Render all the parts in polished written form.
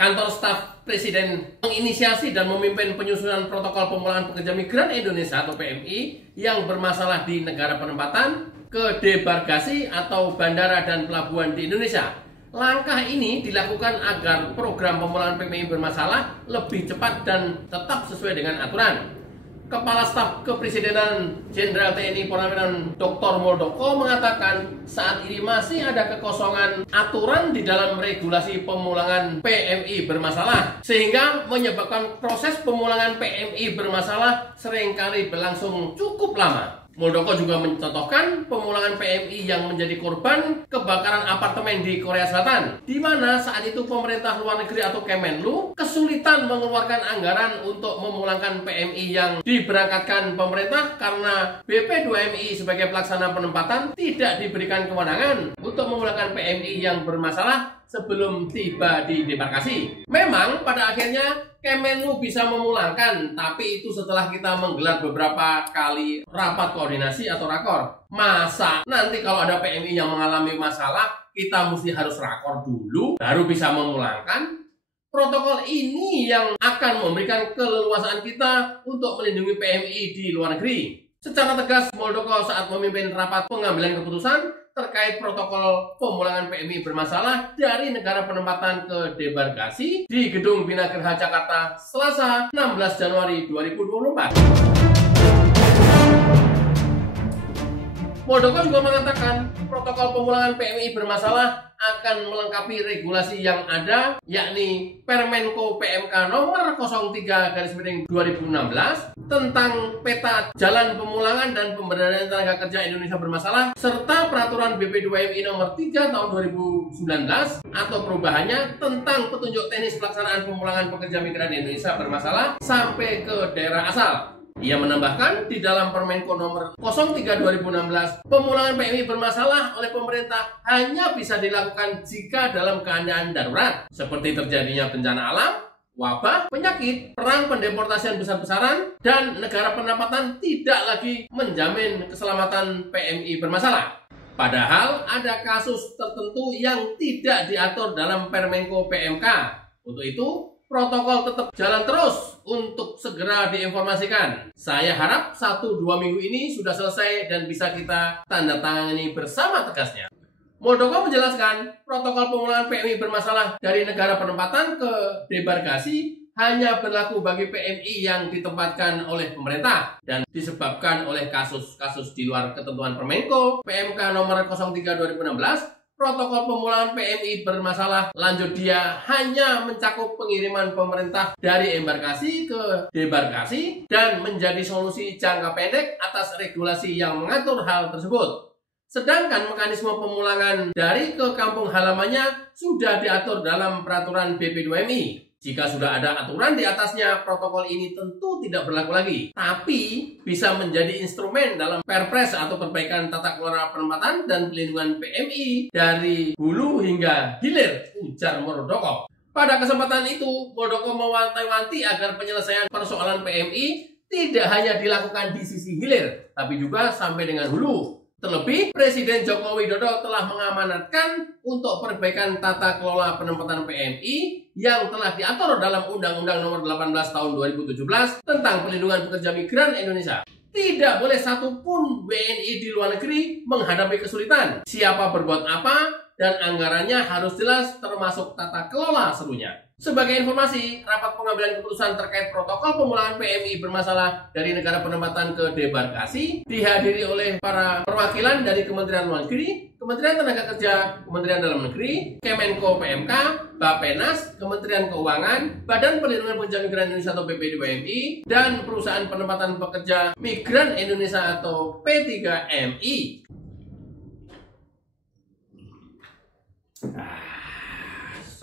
Kantor Staf Presiden menginisiasi dan memimpin penyusunan protokol pemulangan pekerja migran Indonesia atau PMI yang bermasalah di negara penempatan ke debarkasi atau bandara dan pelabuhan di Indonesia. Langkah ini dilakukan agar program pemulangan PMI bermasalah lebih cepat dan tetap sesuai dengan aturan. Kepala Staf Kepresidenan Jenderal TNI Purnawirawan Dr. Muldoko mengatakan saat ini masih ada kekosongan aturan di dalam regulasi pemulangan PMI bermasalah, sehingga menyebabkan proses pemulangan PMI bermasalah seringkali berlangsung cukup lama. Muldoko juga mencontohkan pemulangan PMI yang menjadi korban kebakaran apartemen di Korea Selatan, di mana saat itu pemerintah luar negeri atau Kemenlu kesulitan mengeluarkan anggaran untuk memulangkan PMI yang diberangkatkan pemerintah karena BP2MI sebagai pelaksana penempatan tidak diberikan kewenangan untuk memulangkan PMI yang bermasalah sebelum tiba di debarkasi. Memang pada akhirnya Kemenlu bisa memulangkan, tapi itu setelah kita menggelar beberapa kali rapat koordinasi atau rakor. Masa nanti kalau ada PMI yang mengalami masalah, kita mesti harus rakor dulu, baru bisa memulangkan? Protokol ini yang akan memberikan keleluasaan kita untuk melindungi PMI di luar negeri. Secara tegas, Muldoko saat memimpin rapat pengambilan keputusan terkait protokol pemulangan PMI bermasalah dari negara penempatan ke debarkasi di Gedung Bina Geraha Jakarta, Selasa 16 Januari 2024. Muldoko juga mengatakan protokol pemulangan PMI bermasalah akan melengkapi regulasi yang ada, yakni Permenko PMK nomor 03/2016 tentang peta jalan pemulangan dan pemberdayaan tenaga kerja Indonesia bermasalah, serta peraturan BP2MI nomor 3 tahun 2019 atau perubahannya tentang petunjuk teknis pelaksanaan pemulangan pekerja migran Indonesia bermasalah sampai ke daerah asal. Ia menambahkan, di dalam Permenko nomor 03/2016, pemulangan PMI bermasalah oleh pemerintah hanya bisa dilakukan jika dalam keadaan darurat, seperti terjadinya bencana alam, wabah, penyakit, perang, pendeportasian besar-besaran, dan negara penempatan tidak lagi menjamin keselamatan PMI bermasalah. Padahal ada kasus tertentu yang tidak diatur dalam Permenko PMK. Untuk itu, protokol tetap jalan terus untuk segera diinformasikan. Saya harap 1-2 minggu ini sudah selesai dan bisa kita tanda tangani bersama, tegasnya. Muldoko menjelaskan, protokol pemulangan PMI bermasalah dari negara penempatan ke debarkasi hanya berlaku bagi PMI yang ditempatkan oleh pemerintah dan disebabkan oleh kasus-kasus di luar ketentuan Permenko PMK nomor 03/2016. Protokol pemulangan PMI bermasalah lanjut dia hanya mencakup pengiriman pemerintah dari embarkasi ke debarkasi dan menjadi solusi jangka pendek atas regulasi yang mengatur hal tersebut. Sedangkan mekanisme pemulangan dari ke kampung halamannya sudah diatur dalam peraturan BP2MI. Jika sudah ada aturan di atasnya, protokol ini tentu tidak berlaku lagi, tapi bisa menjadi instrumen dalam Perpres atau perbaikan tata kelola penempatan dan pelindungan PMI dari hulu hingga hilir, ujar Muldoko. Pada kesempatan itu, Muldoko mewanti-wanti agar penyelesaian persoalan PMI tidak hanya dilakukan di sisi hilir, tapi juga sampai dengan hulu. Terlebih, Presiden Joko Widodo telah mengamanatkan untuk perbaikan tata kelola penempatan PMI yang telah diatur dalam Undang-Undang Nomor 18 Tahun 2017 tentang Pelindungan Pekerja Migran Indonesia. Tidak boleh satupun WNI di luar negeri menghadapi kesulitan. Siapa berbuat apa dan anggarannya harus jelas, termasuk tata kelola seluruhnya. Sebagai informasi, rapat pengambilan keputusan terkait protokol pemulangan PMI bermasalah dari negara penempatan ke debarkasi dihadiri oleh para perwakilan dari Kementerian Luar Negeri, Kementerian Tenaga Kerja, Kementerian Dalam Negeri, Kemenko PMK, Bappenas, Kementerian Keuangan, Badan Perlindungan Pekerja Migran Indonesia atau BP2MI, dan Perusahaan Penempatan Pekerja Migran Indonesia atau P3MI.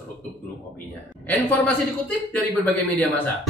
Tutup dulu kopinya. Informasi dikutip dari berbagai media massa.